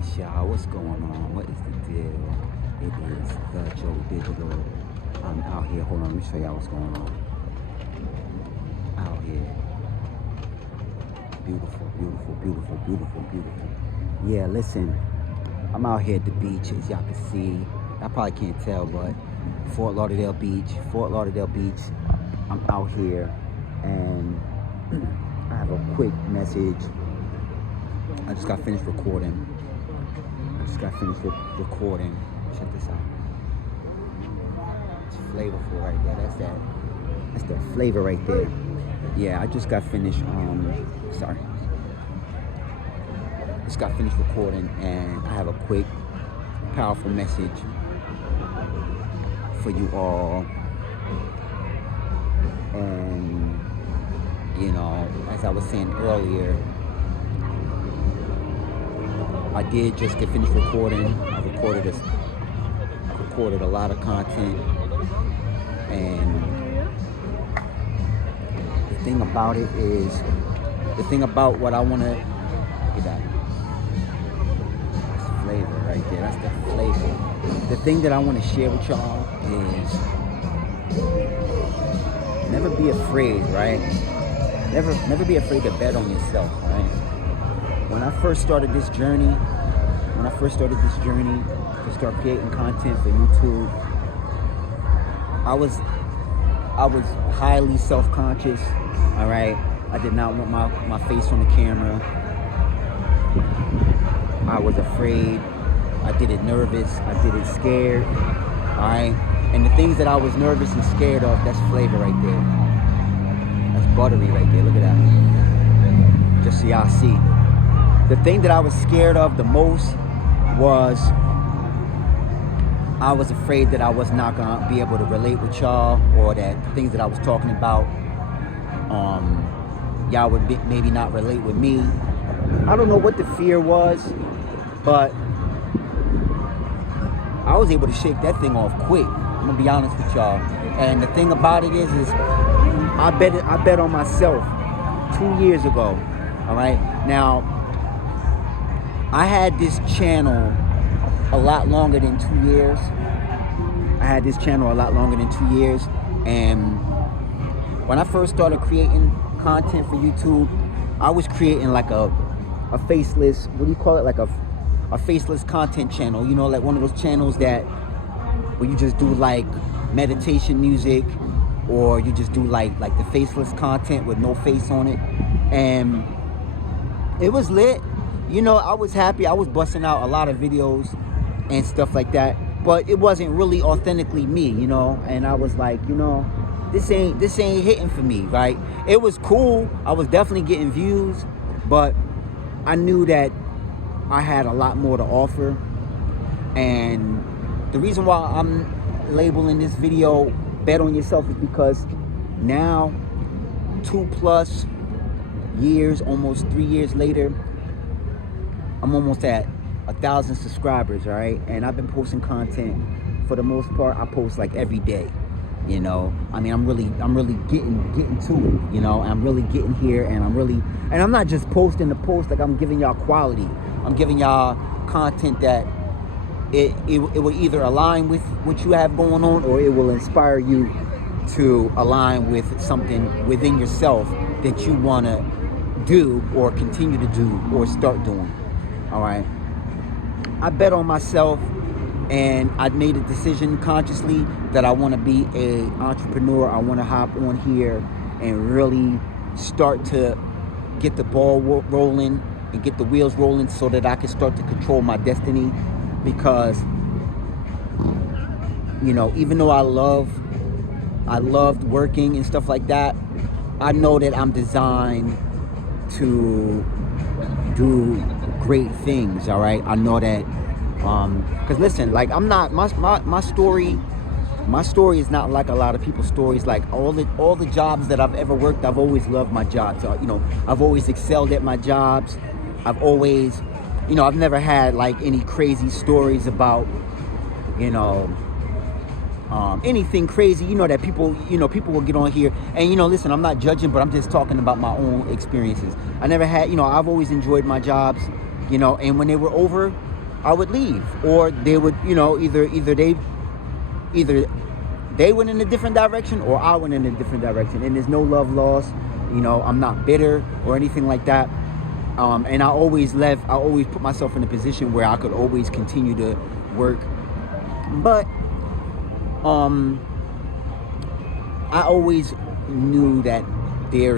Peace, y'all. What's going on? What is the deal? It is the Joe Digital. I'm out here. Hold on, let me show y'all what's going on. Out here. Beautiful, beautiful, beautiful, beautiful, beautiful. Yeah, listen. I'm out here at the beach, as y'all can see. I probably can't tell, but Fort Lauderdale Beach. I'm out here, and I have a quick message. I just got finished recording. Check this out. It's flavorful right there. That's that flavor right there. Yeah, I just got finished. Just got finished recording, and I have a quick, powerful message for you all. And you know, as I was saying earlier, I did just get finished recording. I recorded a lot of content, and the thing about what I want to get at, that's flavor right there. That's the flavor. The thing that I want to share with y'all is never be afraid, right? Never be afraid to bet on yourself, right? When I first started this journey to start creating content for YouTube, I was highly self-conscious, all right? I did not want my face on the camera. I was afraid. I did it nervous. I did it scared, all right? And the things that I was nervous and scared of, that's flavor right there. That's buttery right there. Look at that. Just so y'all see. The thing that I was scared of the most was I was afraid that I was not gonna be able to relate with y'all, or that the things that I was talking about, y'all would maybe not relate with me. I don't know what the fear was, but I was able to shake that thing off quick. I'm gonna be honest with y'all. And the thing about it is I bet on myself 2 years ago. All right. Now, I had this channel a lot longer than 2 years. And when I first started creating content for YouTube, I was creating like a faceless, what do you call it? Like a faceless content channel. You know, like one of those channels that where you just do like meditation music, or you just do like the faceless content with no face on it. And it was lit. You know, I was happy. I was busting out a lot of videos and stuff like that, but it wasn't really authentically me, you know. And I was like, you know, this ain't hitting for me, right? It was cool. I was definitely getting views, but I knew that I had a lot more to offer. And the reason why I'm labeling this video Bet on Yourself is because now, 2+ years, almost 3 years later, I'm almost at 1,000 subscribers, all right? And I've been posting content. For the most part, I post like every day, you know? I mean, I'm really getting to it, you know? I'm really getting here, and I'm not just posting the post, like I'm giving y'all quality. I'm giving y'all content that it will either align with what you have going on, or it will inspire you to align with something within yourself that you want to do, or continue to do, or start doing. All right. I bet on myself, and I made a decision consciously that I want to be an entrepreneur. I want to hop on here and really start to get the ball rolling and get the wheels rolling, so that I can start to control my destiny. Because, you know, even though I loved working and stuff like that, I know that I'm designed to do great things, all right? I know that, because listen, like I'm not, my story is not like a lot of people's stories. Like all the jobs that I've ever worked, I've always loved my jobs. You know, I've always excelled at my jobs. I've always, you know, I've never had like any crazy stories about, you know, anything crazy, you know, that people will get on here. And, you know, listen, I'm not judging, but I'm just talking about my own experiences. I never had, you know, I've always enjoyed my jobs, you know, and when they were over, I would leave, or they would, either they went in a different direction or I went in a different direction. And there's no love lost. I'm not bitter or anything like that. And I always put myself in a position where I could always continue to work. But I always knew that there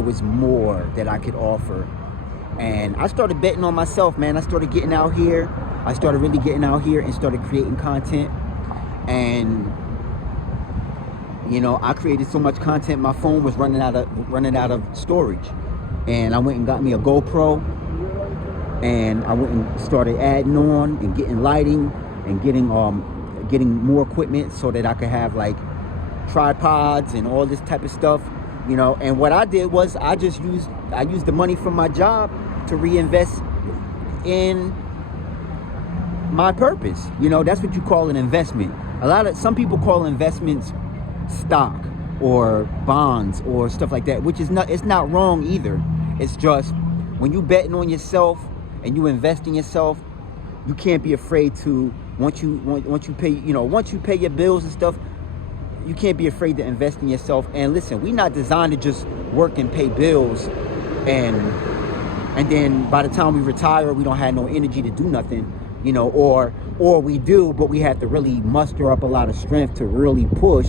was more that I could offer. And I started betting on myself, man. I started getting out here. I started really getting out here and started creating content. And I created so much content, my phone was running out of storage. And I went and got me a GoPro, and I went and started adding on and getting lighting and getting more equipment so that I could have like tripods and all this type of stuff. And what I did was I used the money from my job to reinvest in my purpose. That's what you call an investment. Some people call investments stock or bonds or stuff like that, which it's not wrong either. It's just when you betting on yourself and you invest in yourself, you can't be afraid to once you pay your bills and stuff. You can't be afraid to invest in yourself. And listen, we're not designed to just work and pay bills, and then by the time we retire, we don't have no energy to do nothing, or we do, but we have to really muster up a lot of strength to really push,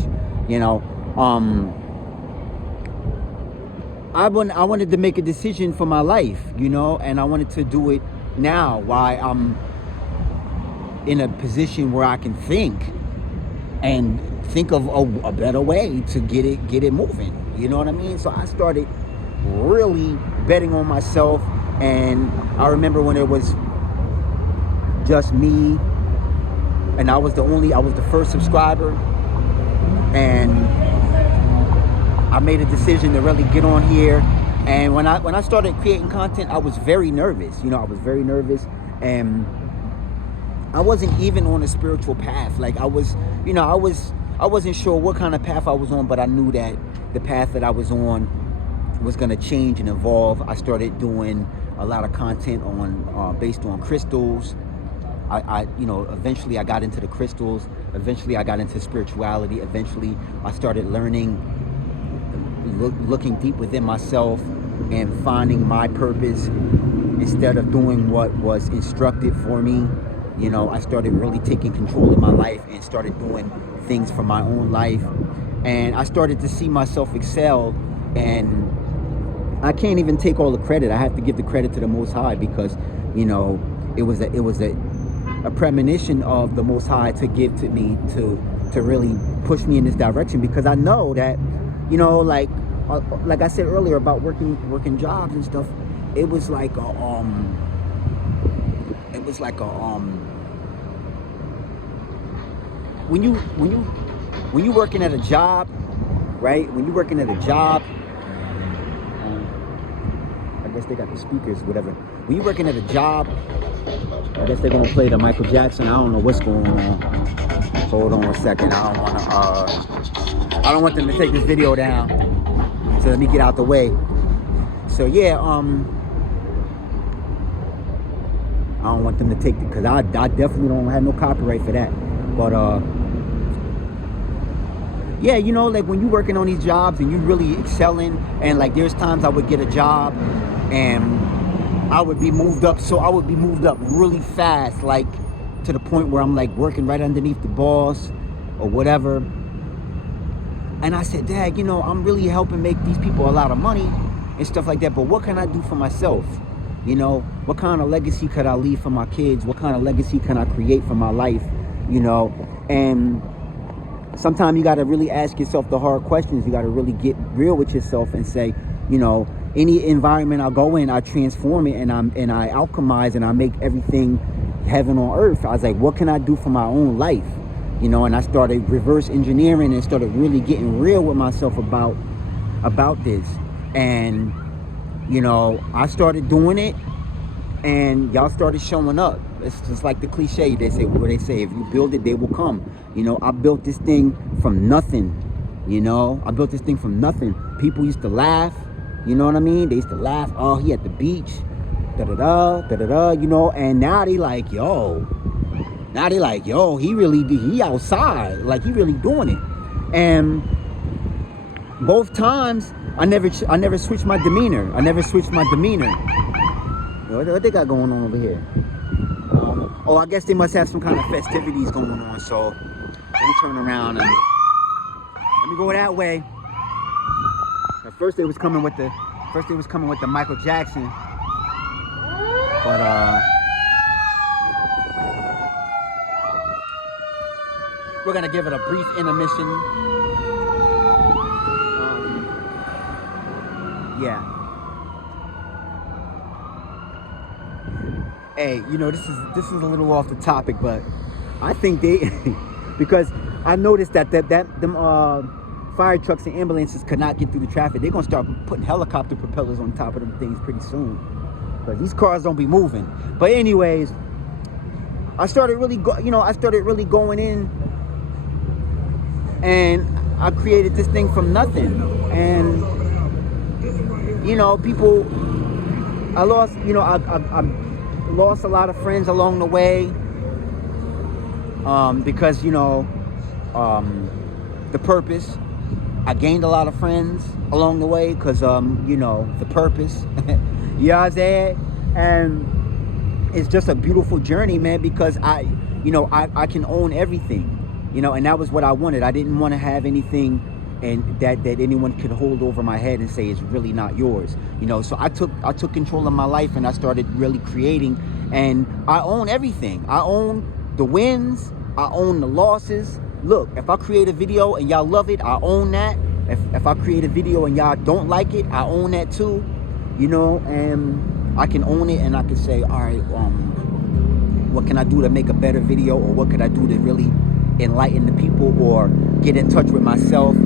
I wanted to make a decision for my life, and I wanted to do it now while I'm in a position where I can think of a better way to get it moving. You know what I mean? So I started really betting on myself, and I remember when it was just me, and I was the first subscriber, and I made a decision to really get on here. And when I started creating content, I was very nervous. I was very nervous, and I wasn't even on a spiritual path. Like I wasn't sure what kind of path I was on, but I knew that the path that I was on was going to change and evolve. I started doing a lot of content based on crystals. Eventually I got into the crystals. Eventually I got into spirituality. Eventually I started learning, looking deep within myself and finding my purpose instead of doing what was instructed for me. I started really taking control of my life and started doing things for my own life. And I started to see myself excel. And I can't even take all the credit. I have to give the credit to the Most High, because, it was a premonition of the Most High to give to me to really push me in this direction. Because I know that, like I said earlier about working jobs and stuff, it was like when you working at a job, right? When you're working at a job, I guess they got the speakers, whatever. When you're working at a job, I guess they're gonna play the Michael Jackson. I don't know what's going on. Hold on a second. I don't want them to take this video down. So let me get out the way. So yeah, I don't want them to take it, because I definitely don't have no copyright for that. But yeah, like when you're working on these jobs and you really excelling, and like there's times I would get a job and I would be moved up. So I would be moved up really fast, like to the point where I'm like working right underneath the boss or whatever. And I said, Dad, I'm really helping make these people a lot of money and stuff like that. But what can I do for myself? What kind of legacy could I leave for my kids? What kind of legacy can I create for my life? And sometimes you got to really ask yourself the hard questions. You got to really get real with yourself and say, any environment I go in, I transform it, and I alchemize, and I make everything heaven on earth. I was like, what can I do for my own life? And I started reverse engineering and started really getting real with myself about this. And I started doing it, and y'all started showing up. It's just like the cliche they say, if you build it, they will come. I built this thing from nothing. I built this thing from nothing. People used to laugh. You know what I mean? They used to laugh. Oh, he at the beach. da-da-da, you know, and now they like, yo, he outside, like he really doing it. And both times, I never switched my demeanor. What they got going on over here? Oh, I guess they must have some kind of festivities going on. So let me turn around and let me go that way. At first they was coming with the Michael Jackson, but we're gonna give it a brief intermission. Yeah. Hey, you know, this is a little off the topic, but I think they because I noticed that them fire trucks and ambulances could not get through the traffic. They're gonna start putting helicopter propellers on top of them things pretty soon, because these cars don't be moving. But anyways, I started really going in, and I created this thing from nothing. And you know, people, I lost a lot of friends along the way, because the purpose. I gained a lot of friends along the way because the purpose. You know what I'm saying? And it's just a beautiful journey, man, because I can own everything, and that was what I wanted. I didn't want to have anything and that anyone could hold over my head and say it's really not yours. So I took control of my life, and I started really creating, and I own everything. I own the wins, I own the losses. Look, if I create a video and y'all love it, I own that. If I create a video and y'all don't like it, I own that too. And I can own it, and I can say, all right, what can I do to make a better video, or what could I do to really enlighten the people, or get in touch with myself,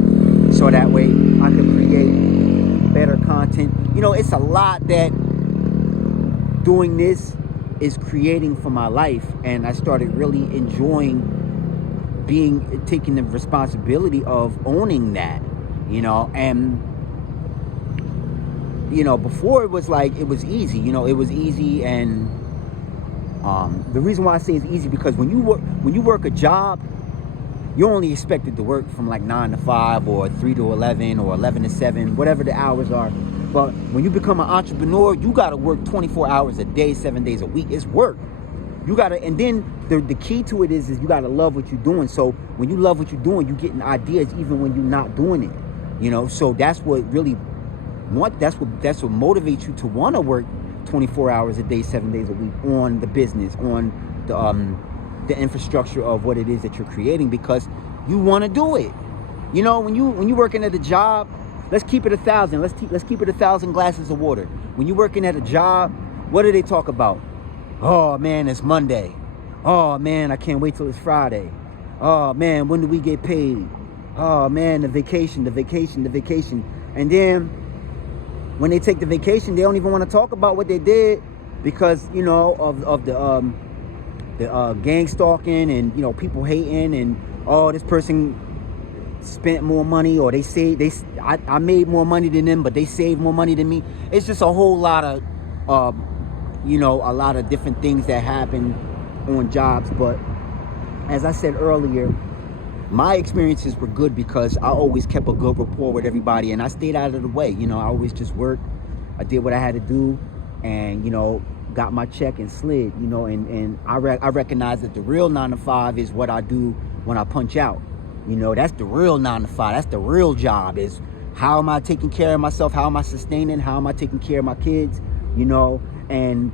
so that way I can create better content. It's a lot that doing this is creating for my life, and I started really enjoying taking the responsibility of owning that, and before it was easy, it was easy. And the reason why I say it's easy, because when you work a job, you're only expected to work from like 9 to 5 or 3 to 11 or 11 to 7, whatever the hours are. But when you become an entrepreneur, you got to work 24 hours a day, 7 days a week. It's work. You got to, and then the key to it is you got to love what you're doing. So when you love what you're doing, you're getting ideas even when you're not doing it. So that's what motivates you to want to work 24 hours a day, 7 days a week on the business, on the infrastructure of what it is that you're creating, because you want to do it. When you working at a job, let's keep it 1,000. Let's keep it 1,000 glasses of water. When you're working at a job, what do they talk about? Oh man, it's Monday. Oh man, I can't wait till it's Friday. Oh man, when do we get paid? Oh man, the vacation. And then when they take the vacation, they don't even want to talk about what they did, because of the gang stalking, and people hating, and this person spent more money, or I made more money than them, but they saved more money than me. It's just a whole lot of a lot of different things that happen on jobs. But as I said earlier, my experiences were good because I always kept a good rapport with everybody, and I stayed out of the way. I always just worked. I did what I had to do, and got my check and slid. And I recognize that the real 9 to 5 is what I do when I punch out. That's the real 9 to 5. That's the real job. Is how am I taking care of myself? How am I sustaining? How am I taking care of my kids? And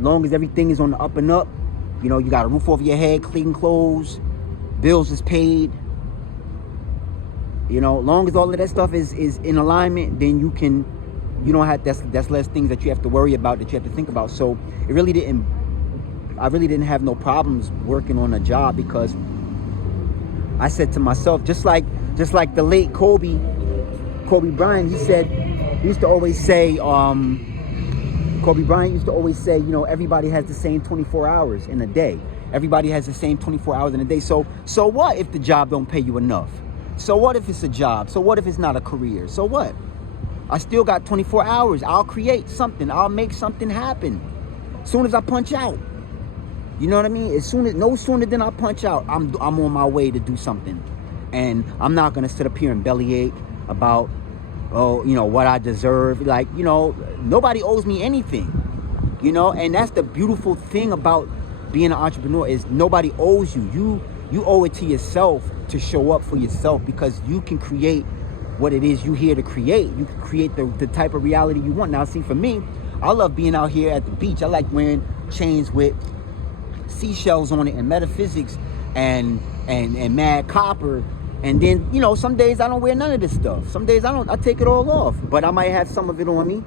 long as everything is on the up and up, you got a roof over your head, clean clothes, bills is paid, long as all of that stuff is in alignment, then you don't have, that's less things that you have to worry about, that you have to think about. So I really didn't have no problems working on a job, because I said to myself, just like the late Kobe Bryant, he used to always say, everybody has the same 24 hours in a day. Everybody has the same 24 hours in a day. So what if the job don't pay you enough? So what if it's a job? So what if it's not a career? So what? I still got 24 hours. I'll create something. I'll make something happen. As soon as I punch out. You know what I mean? No sooner than I punch out, I'm on my way to do something. And I'm not gonna sit up here and bellyache about, what I deserve. Like, nobody owes me anything. And that's the beautiful thing about being an entrepreneur, is nobody owes you. You owe it to yourself to show up for yourself, because you can create what it is you're here to create. You can create the type of reality you want. Now, see, for me, I love being out here at the beach. I like wearing chains with seashells on it and metaphysics and mad copper. And then, some days I don't wear none of this stuff. Some days I take it all off, but I might have some of it on me,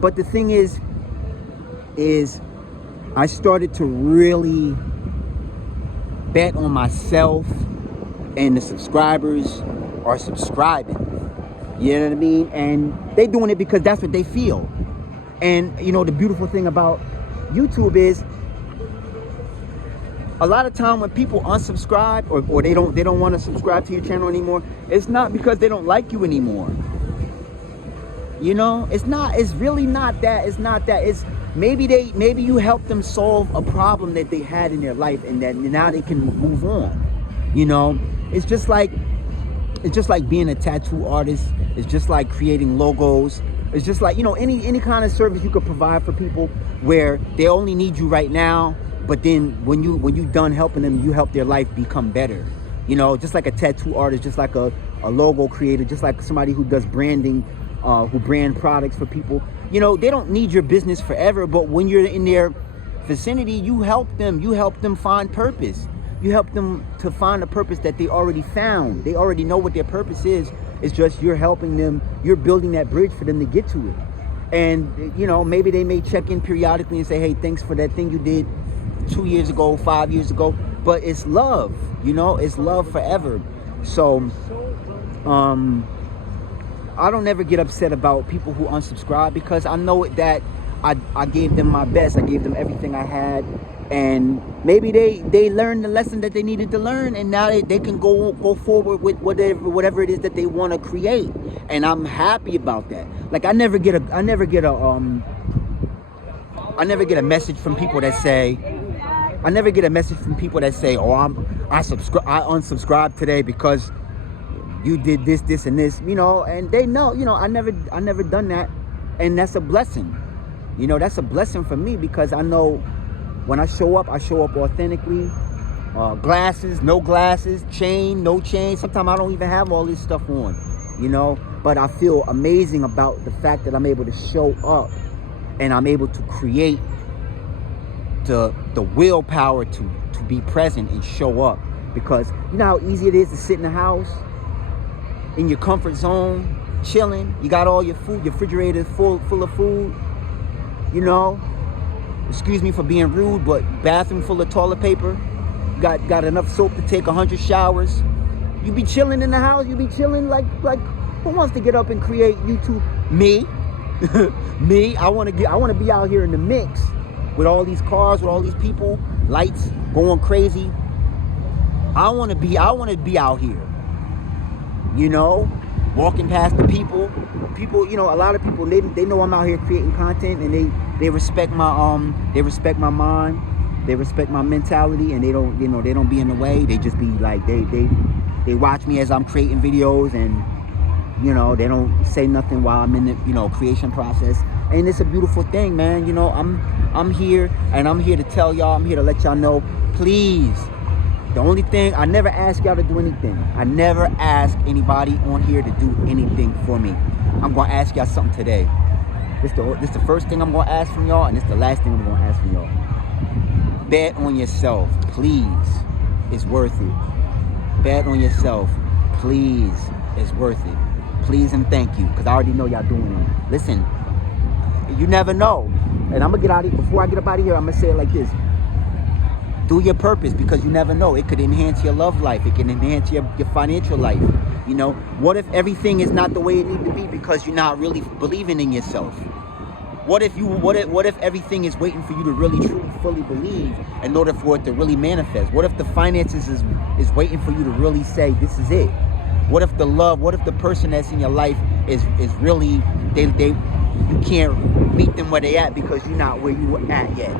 but the thing is I started to really bet on myself, and the subscribers are subscribing. You know what I mean? And they doing it because that's what they feel. And the beautiful thing about YouTube is, a lot of time when people unsubscribe or they don't want to subscribe to your channel anymore, it's not because they don't like you anymore. It's really not that. It's not that. It's maybe you helped them solve a problem that they had in their life, and that now they can move on. It's just like being a tattoo artist. It's just like creating logos. It's just like, any kind of service you could provide for people where they only need you right now, but then when you done helping them, you help their life become better. Just like a tattoo artist, just like a logo creator, just like somebody who does branding, who brand products for people. They don't need your business forever, but when you're in their vicinity, you help them find purpose. You help them to find a purpose that they already found. They already know what their purpose is. It's just you're helping them, you're building that bridge for them to get to it. And maybe they may check in periodically and say, hey, thanks for that thing you did 2 years ago, 5 years ago. But it's love, it's love forever. So I don't ever get upset about people who unsubscribe, because I know that I gave them my best. I gave them everything I had, and maybe they learned the lesson that they needed to learn, and now they can go forward with whatever it is that they want to create. And I'm happy about that. Like, I never get a message from people that say, oh, I unsubscribed today because you did this and this, and they know, I never done that. And that's a blessing. That's a blessing for me, because I know when I show up authentically. Glasses, no glasses, chain, no chain. Sometimes I don't even have all this stuff on, but I feel amazing about the fact that I'm able to show up, and I'm able to create the willpower to be present and show up. Because you know how easy it is to sit in the house in your comfort zone, chilling. You got all your food, your refrigerator is full of food, excuse me for being rude, but bathroom full of toilet paper. Got enough soap to take 100 showers. You be chilling in the house. You be chilling like who wants to get up and create YouTube? Me. Me. I want to be out here in the mix with all these cars, with all these people, lights going crazy. I want to be out here. Walking past the people, a lot of people, they know I'm out here creating content, and they respect my mind, they respect my mentality, and they don't be in the way. They just be like, they watch me as I'm creating videos, and they don't say nothing while I'm in the creation process. And it's a beautiful thing, man. I'm here, and I'm here to tell y'all, I'm here to let y'all know, please. The only thing, I never ask y'all to do anything. I never ask anybody on here to do anything for me. I'm going to ask y'all something today. This the first thing I'm going to ask from y'all, and it's the last thing I'm going to ask from y'all. Bet on yourself, please. It's worth it. Bet on yourself, please. It's worth it. Please and thank you, because I already know y'all doing it. Listen, you never know. And I'm going to get out of here. Before I get up out of here, I'm going to say it like this. Do your purpose, because you never know. It could enhance your love life. It can enhance your financial life. What if everything is not the way it needs to be because you're not really believing in yourself? What if everything is waiting for you to really, truly, fully believe in order for it to really manifest? What if the finances is waiting for you to really say, this is it? What if the love, what if the person that's in your life is really, you can't meet them where they at because you're not where you were at yet,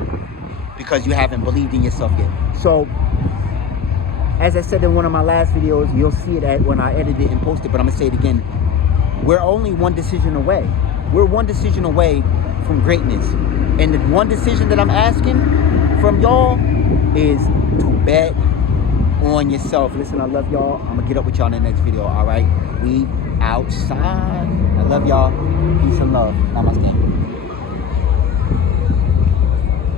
because you haven't believed in yourself yet. So as I said in one of my last videos, you'll see it when I edit it and post it, but I'm gonna say it again. We're only one decision away. We're one decision away from greatness. And the one decision that I'm asking from y'all is to bet on yourself. Listen, I love y'all. I'm gonna get up with y'all in the next video. All right, we outside. I love y'all. Peace and love. Namaste.